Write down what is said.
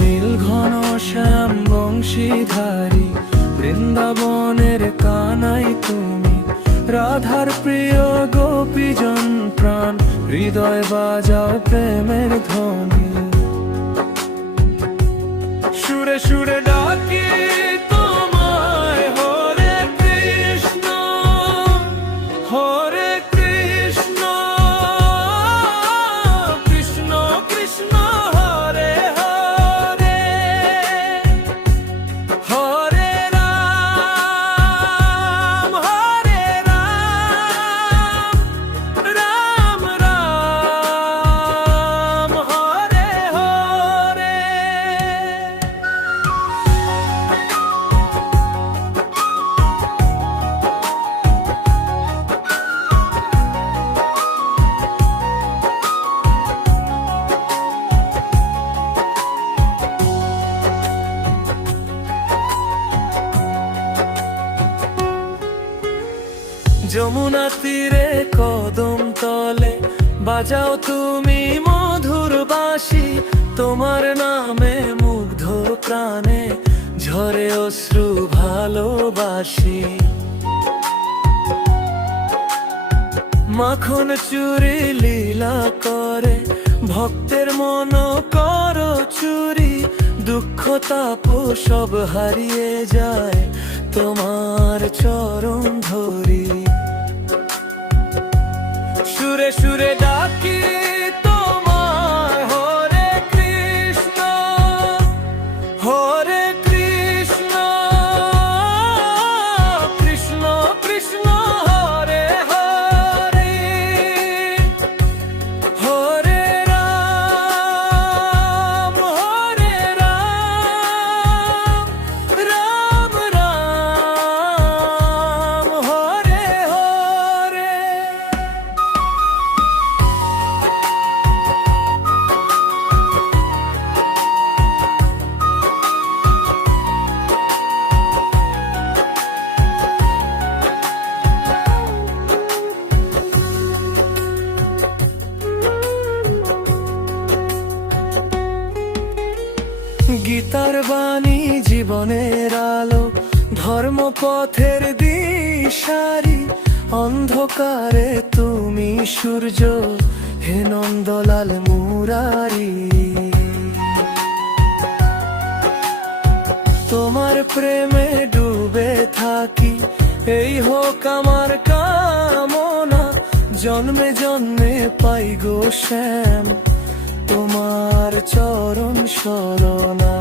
নীল ঘন শ্যাম বংশীধারী বৃন্দাবনের কানাই তুমি, রাধার প্রিয় গোপীজন প্রাণ, হৃদয় বাজাও প্রেমের ধ্বনি। সুরে সুরে ডাকি তোমায় হরে কৃষ্ণ, হরে কৃষ্ণ, কৃষ্ণ কৃষ্ণ হরে হরে, হরে রাম হরে রাম, রাম রাম হরে হরে। যমুনা তীরে কদম তলে বাজাও তুমি মধুর বাঁশি, তোমার নামে মুগ্ধ প্রাণে ঝরে অশ্রু ভালোবাসি। মাখন চুরি লীলা করে ভক্তের মন করো চুরি, দুঃখ তাপ সব হারিয়ে যায় তোমার চরণ ধরি। সুরে সুরে ডাকি তোমায় হরে কৃষ্ণ, হরে কৃষ্ণ, কৃষ্ণ কৃষ্ণ হরে হরে, হরে রাম হরে রাম, রাম রাম হরে হরে। গীতার বাণী জীবনের আলো, ধর্মপথের দিশারি, অন্ধকারে তুমি সূর্য, হে নন্দলাল মুরারি। তোমার প্রেমে ডুবে থাকি, এই হোক আমার কামনা, জন্মে জন্মে পাই গো শ্যাম তোমার চরণ শরণা।